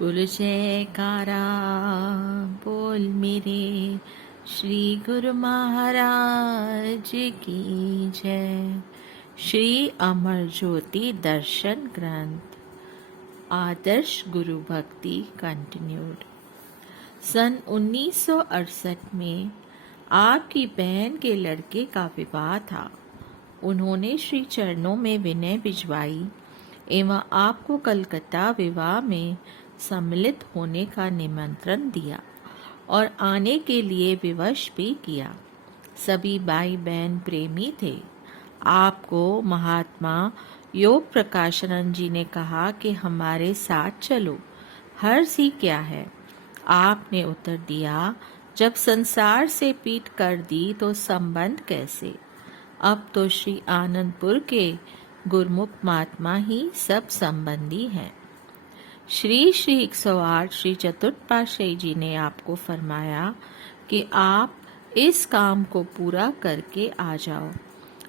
बोल जयकारा बोल मेरे श्री गुरु महाराज की जय। श्री अमर ज्योति दर्शन ग्रंथ आदर्श गुरु भक्ति कंटिन्यूड। सन 1968 में आपकी बहन के लड़के का विवाह था। उन्होंने श्री चरणों में विनय भिजवाई एवं आपको कलकत्ता विवाह में सम्मिलित होने का निमंत्रण दिया और आने के लिए विवश भी किया। सभी भाई बहन प्रेमी थे। आपको महात्मा योग प्रकाशानंद जी ने कहा कि हमारे साथ चलो, हर्ष ही क्या है। आपने उत्तर दिया, जब संसार से पीठ कर दी तो संबंध कैसे। अब तो श्री आनंदपुर के गुरमुख महात्मा ही सब संबंधी हैं। श्री 108 श्री चतुर्थ पातशाही जी ने आपको फरमाया कि आप इस काम को पूरा करके आ जाओ।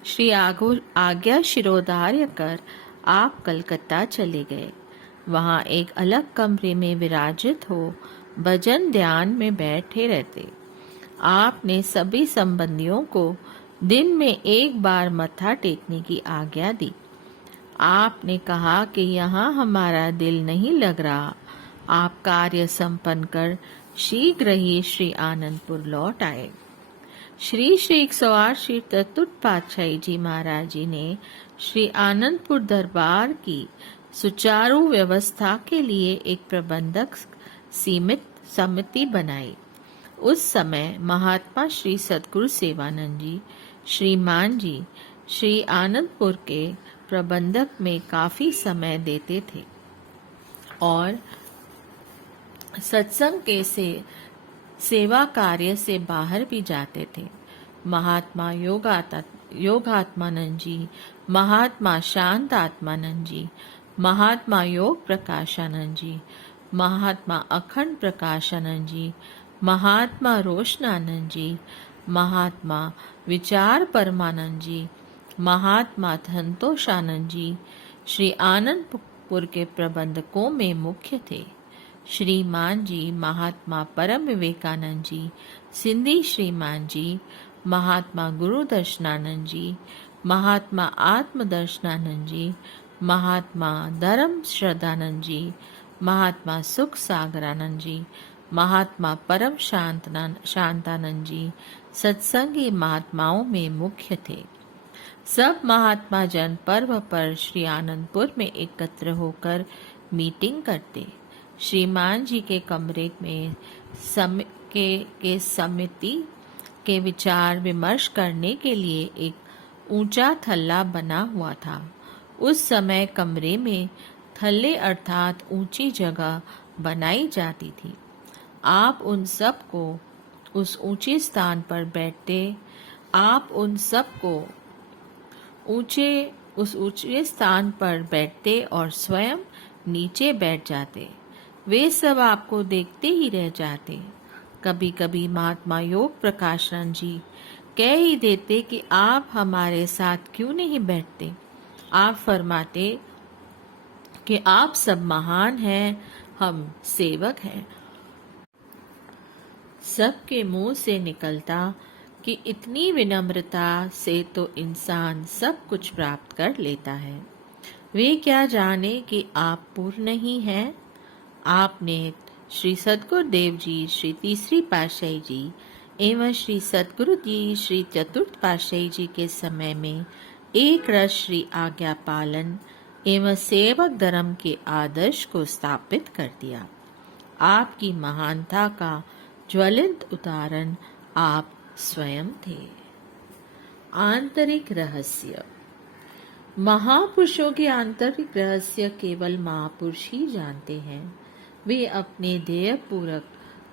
श्री आज्ञा शिरोधार्य कर आप कलकत्ता चले गए। वहाँ एक अलग कमरे में विराजित हो भजन ध्यान में बैठे रहते। आपने सभी संबंधियों को दिन में एक बार मत्था टेकने की आज्ञा दी। आपने कहा कि यहाँ हमारा दिल नहीं लग रहा। आप कार्य संपन्न कर शीघ्र ही श्री आनंदपुर लौट आए। श्री 108 श्री चतुर्थ पातशाही जी महाराज जी ने श्री आनंदपुर दरबार की सुचारू व्यवस्था के लिए एक प्रबंधक सीमित समिति बनाई। उस समय महात्मा श्री सद्गुरु सेवानंद जी श्रीमान जी श्री आनंदपुर के प्रबंधक में काफी समय देते थे और सत्संग के सेवा कार्य से बाहर भी जाते थे। महात्मा योगात्मानंद जी, महात्मा शांत आत्मानंद जी, महात्मा योग प्रकाशानंद जी, महात्मा अखंड प्रकाशानंद जी, महात्मा रोशनानंद जी, महात्मा विचार परमानंद जी, महात्मा संतोषानंद जी श्री आनंदपुर के प्रबंधकों में मुख्य थे। श्रीमान जी महात्मा परम विवेकानंद जी, सिंधी श्रीमान जी, महात्मा गुरु दर्शनानंद जी, महात्मा आत्मदर्शनानंद जी, महात्मा धर्म श्रद्धानंद जी, महात्मा सुख सागरानंद जी, महात्मा परम शांतानंद जी सत्संगी महात्माओं में मुख्य थे। सब महात्मा जन पर्व पर श्री आनंदपुर में एकत्र होकर मीटिंग करते। श्रीमान जी के कमरे में समिति के विचार विमर्श करने के लिए एक ऊंचा थल्ला बना हुआ था। उस समय कमरे में थल्ले अर्थात ऊंची जगह बनाई जाती थी। आप उन सब को उस ऊंचे स्थान पर बैठते। आप उन सब को उस ऊंचे स्थान पर बैठते और स्वयं नीचे बैठ जाते। वे सब आपको देखते ही रह जाते। कभी कभी महात्मा योग प्रकाशन जी कह ही देते कि आप हमारे साथ क्यों नहीं बैठते। आप फरमाते कि आप सब महान हैं, हम सेवक हैं। सबके मुंह से निकलता कि इतनी विनम्रता से तो इंसान सब कुछ प्राप्त कर लेता है। वे क्या जाने कि आप पूर्ण नहीं हैं। आपने श्री सद्गुरु देव जी, श्री तीसरी पातशाही जी एवं श्री सद्गुरु जी श्री चतुर्थ पातशाही जी के समय में एक रस श्री आज्ञा पालन एवं सेवक धर्म के आदर्श को स्थापित कर दिया। आपकी महानता का ज्वलंत उदाहरण आप स्वयं थे। आंतरिक रहस्य। महापुरुषों के आंतरिक रहस्य केवल महापुरुष ही जानते हैं। वे अपने ध्येय पूरक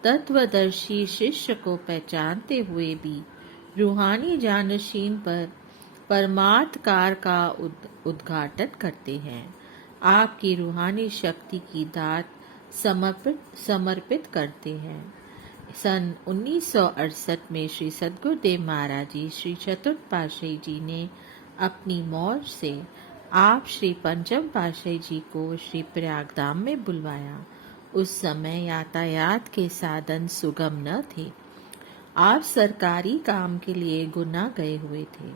तत्वदर्शी शिष्य को पहचानते हुए भी रूहानी जानशीन पर परमार्थकार का उद्घाटन करते हैं। आपकी रूहानी शक्ति की दात समर्पित करते हैं। सन 1968 में श्री सद्गुरुदेव महाराज जी श्री चतुर्थ पातशाही जी ने अपनी मौज से आप श्री पंचम पातशाही जी को श्री प्रयागधाम में बुलवाया उस समय यातायात के साधन सुगम न थे। आप सरकारी काम के लिए गुना गए हुए थे।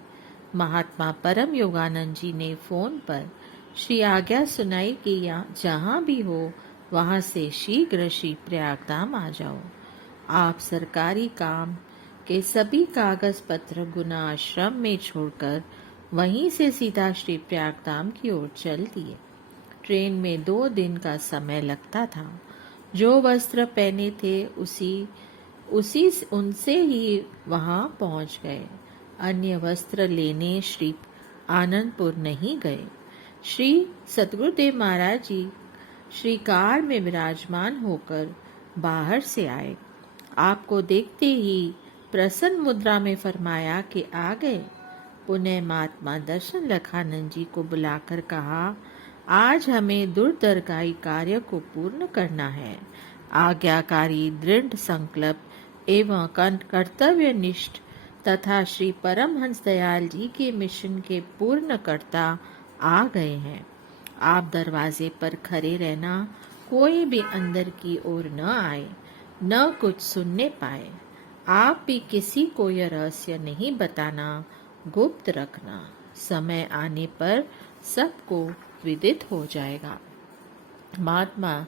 महात्मा परम योगानंद जी ने फोन पर श्री आज्ञा सुनाई कि जहाँ भी हो वहाँ से शीघ्र श्री प्रयागधाम आ जाओ। आप सरकारी काम के सभी कागज पत्र गुना आश्रम में छोड़कर वहीं से सीधा श्री प्रयागधाम की ओर चल दिए। ट्रेन में 2 दिन का समय लगता था। जो वस्त्र पहने थे उसी उनसे ही वहां पहुंच गए। अन्य वस्त्र लेने श्री आनंदपुर नहीं गए। श्री सतगुरुदेव महाराज जी श्री कार में विराजमान होकर बाहर से आए। आपको देखते ही प्रसन्न मुद्रा में फरमाया कि आ गए। पुनः महात्मा दर्शन लखानंद जी को बुलाकर कहा, आज हमें दुर्दरगाही कार्य को पूर्ण करना है। आज्ञाकारी, दृढ़ संकल्प एवं कर्तव्यनिष्ठ तथा श्री परमहंस दयाल जी के मिशन के पूर्णकर्ता आ गए हैं। आप दरवाजे पर खड़े रहना, कोई भी अंदर की ओर न आए, न कुछ सुनने पाए। आप भी किसी को यह रहस्य नहीं बताना, गुप्त रखना। समय आने पर सबको विदित हो जाएगा। महात्मा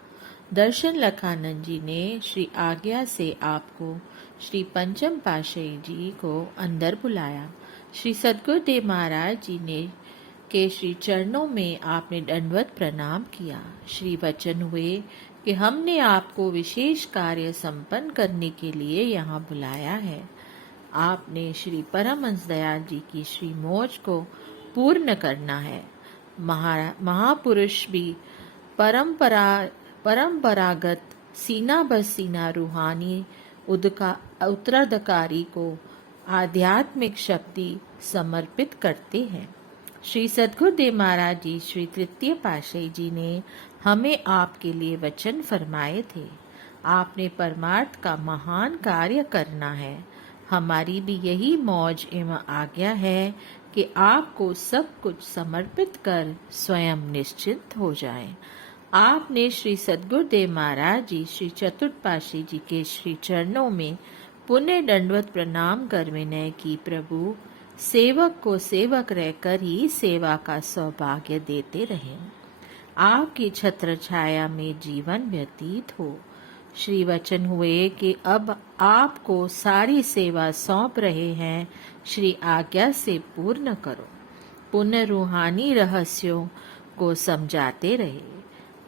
दर्शन लखानंद जी ने श्री आज्ञा से आपको श्री पंचम पातशाही जी को अंदर बुलाया। श्री सद्गुरुदेव महाराज जी ने के श्री चरणों में आपने दंडवत प्रणाम किया। श्री वचन हुए कि हमने आपको विशेष कार्य संपन्न करने के लिए यहाँ बुलाया है। आपने श्री परमहंस दयाल जी की श्री मौज को पूर्ण करना है। महापुरुष भी परंपरागत सीना बसीना रूहानी उत्तराधिकारी को आध्यात्मिक शक्ति समर्पित करते हैं। श्री सद्गुरुदेव महाराज जी श्री तृतीय पातशाही जी ने हमें आपके लिए वचन फरमाए थे। आपने परमार्थ का महान कार्य करना है। हमारी भी यही मौज एवं आज्ञा है कि आपको सब कुछ समर्पित कर स्वयं निश्चिंत हो जाएं। आपने श्री सद्गुरुदेव महाराज जी श्री चतुर्थ पातशाही जी के श्री चरणों में पुण्य दंडवत प्रणाम कर विनय की, प्रभु सेवक को सेवक रहकर ही सेवा का सौभाग्य देते रहें। आपकी छत्र छाया में जीवन व्यतीत हो। श्री वचन हुए कि अब आपको सारी सेवा सौंप रहे हैं, श्री आज्ञा से पूर्ण करो। पुण्य रूहानी रहस्यों को समझाते रहे।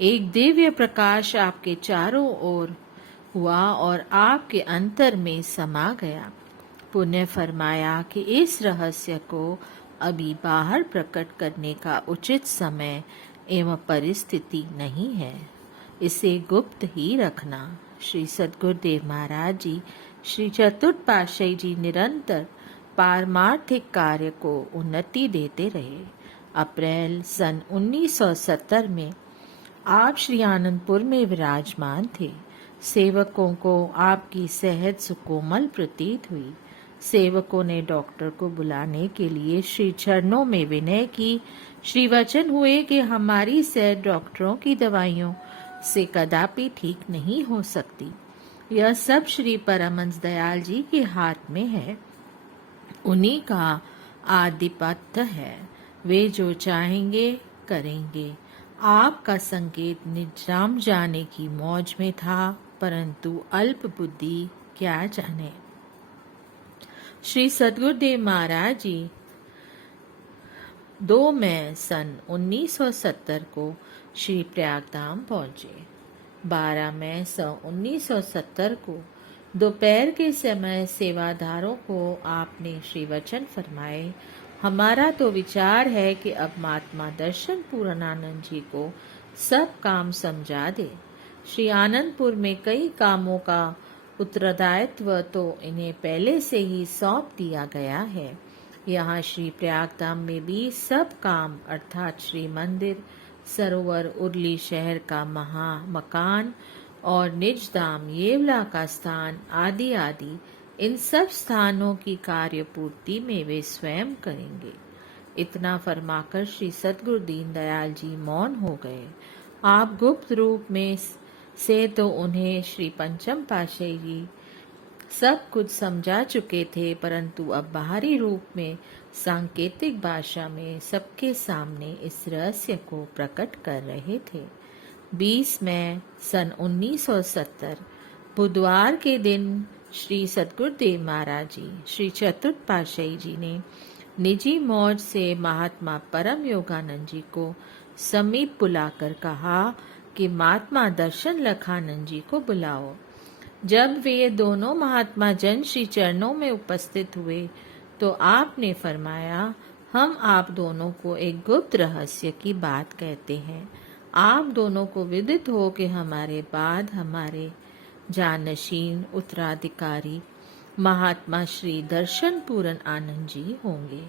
एक दिव्य प्रकाश आपके चारों ओर हुआ और आपके अंतर में समा गया। पुण्य फरमाया कि इस रहस्य को अभी बाहर प्रकट करने का उचित समय एवं परिस्थिति नहीं है, इसे गुप्त ही रखना। श्री सद्गुरुदेव महाराज जी श्री चतुर्थ पातशाही जी निरंतर पारमार्थिक कार्य को उन्नति देते रहे। अप्रैल सन 1970 में आप श्री आनंदपुर में विराजमान थे। सेवकों को आपकी सेहत सुकोमल प्रतीत हुई। सेवकों ने डॉक्टर को बुलाने के लिए श्री चरणों में विनय की। श्री वचन हुए कि हमारी सेहत डॉक्टरों की दवाइयों से कदापि ठीक नहीं हो सकती। यह सब श्री परमहंस दयाल जी के हाथ में है। उन्हीं का आधिपत्य है। वे जो चाहेंगे करेंगे। आपका संकेत निजाम जाने की मौज में था, परंतु अल्प बुद्धि क्या जाने। श्री सद्गुरुदेव महाराज जी 2 मई सन 1970 को श्री प्रयागधाम पहुंचे। 12 मई सन 1970 को दोपहर के समय सेवादारों को आपने श्री वचन फरमाए, हमारा तो विचार है कि अब महात्मा दर्शन पूर्णानंद जी को सब काम समझा दे। श्री आनंदपुर में कई कामों का उत्तरदायित्व तो इन्हें पहले से ही सौंप दिया गया है। यहाँ श्री प्रयागधाम में भी सब काम अर्थात श्री मंदिर, सरोवर, उर्ली शहर का मकान और निज धाम, येवला का स्थान आदि आदि, इन सब स्थानों की कार्य पूर्ति में वे स्वयं करेंगे। इतना फरमाकर श्री सद्गुरु दीन दयाल जी मौन हो गए। आप गुप्त रूप में से तो उन्हें श्री पंचम पातशाही जी सब कुछ समझा चुके थे, परंतु अब बाहरी रूप में सांकेतिक भाषा में सबके सामने इस रहस्य को प्रकट कर रहे थे। 20 मई सन 1970 बुधवार के दिन श्री सद्गुरुदेव महाराज जी श्री चतुर्थ पातशाही जी ने निजी मौज से महात्मा परम योगानंद जी को समीप बुलाकर कहा कि महात्मा दर्शन लखानंद जी को बुलाओ। जब वे दोनों महात्मा जन श्री चरणों में उपस्थित हुए तो आपने फरमाया, हम आप दोनों को एक गुप्त रहस्य की बात कहते हैं। आप दोनों को विदित हो कि हमारे बाद हमारे जानशीन उत्तराधिकारी महात्मा श्री दर्शन पूरन आनंद जी होंगे,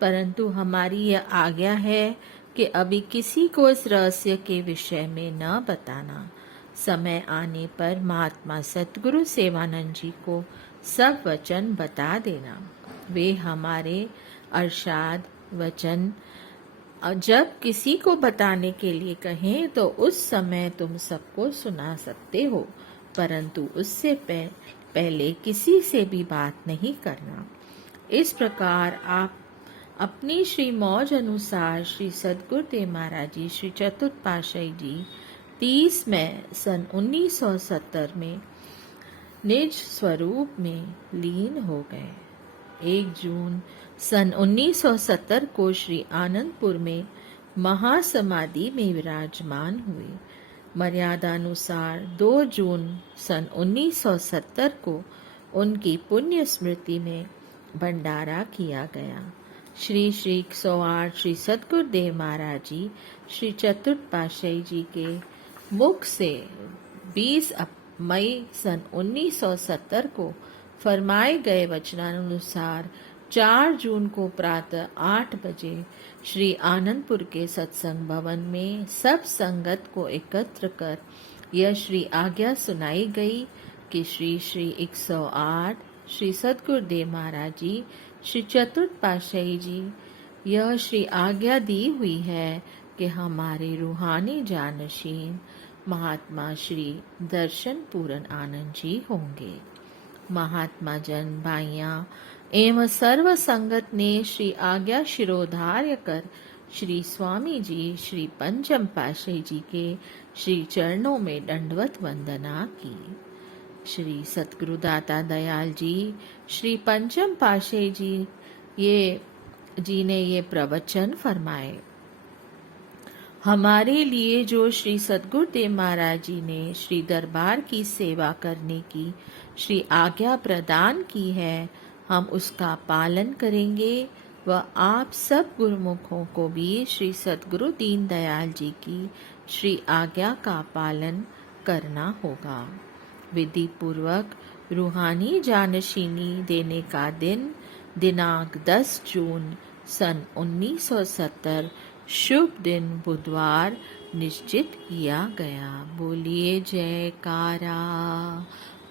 परंतु हमारी यह आज्ञा है कि अभी किसी को इस रहस्य के विषय में न बताना। समय आने पर महात्मा सतगुरु सेवानंद जी को सब वचन बता देना। वे हमारे अरशाद वचन जब किसी को बताने के लिए कहें तो उस समय तुम सबको सुना सकते हो, परंतु उससे पहले किसी से भी बात नहीं करना। इस प्रकार आप अपनी श्री मौज अनुसार श्री सद्गुरुदेव महाराज जी श्री चतुर्थ पातशाही जी 30 मई सन 1970 में निज स्वरूप में लीन हो गए। 1 जून सन 1970 को श्री आनंदपुर में महासमाधि में विराजमान हुए। मर्यादानुसार 2 जून सन 1970 को उनकी पुण्य स्मृति में भंडारा किया गया। श्री 108 श्री सद्गुरुदेव महाराज जी श्री चतुर्थ पातशाही जी के मुख से 20 मई सन 1970 को फरमाए गए वचनानुसार 4 जून को प्रातः 8 बजे श्री आनंदपुर के सत्संग भवन में सब संगत को एकत्र कर यह श्री आज्ञा सुनाई गई कि श्री 108 श्री सद्गुरुदेव महाराज जी श्री चतुर्थ पातशाही जी यह श्री आज्ञा दी हुई है कि हमारे रूहानी जानशीन महात्मा श्री दर्शन पूरन आनंद जी होंगे। महात्मा जन भाइयां एवं सर्व संगत ने श्री आज्ञा शिरोधार्य कर श्री स्वामी जी श्री पंचम पातशाही जी के श्री चरणों में दंडवत वंदना की। श्री सतगुरुदाता दयाल जी श्री पंचम पातशाही जी ने ये प्रवचन फरमाए। हमारे लिए जो श्री सद्गुरुदेव महाराज जी ने श्री दरबार की सेवा करने की श्री आज्ञा प्रदान की है, हम उसका पालन करेंगे व आप सब गुरुमुखों को भी श्री सद्गुरु दीन दयाल जी की श्री आज्ञा का पालन करना होगा। विधि पूर्वक रूहानी जानशीनी देने का दिन दिनांक 10 जून सन 1970 शुभ दिन बुधवार निश्चित किया गया। बोलिए जयकारा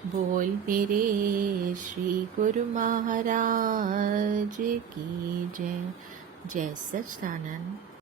बोल मेरे श्री गुरु महाराज की जय। जय सच्चिदानंद।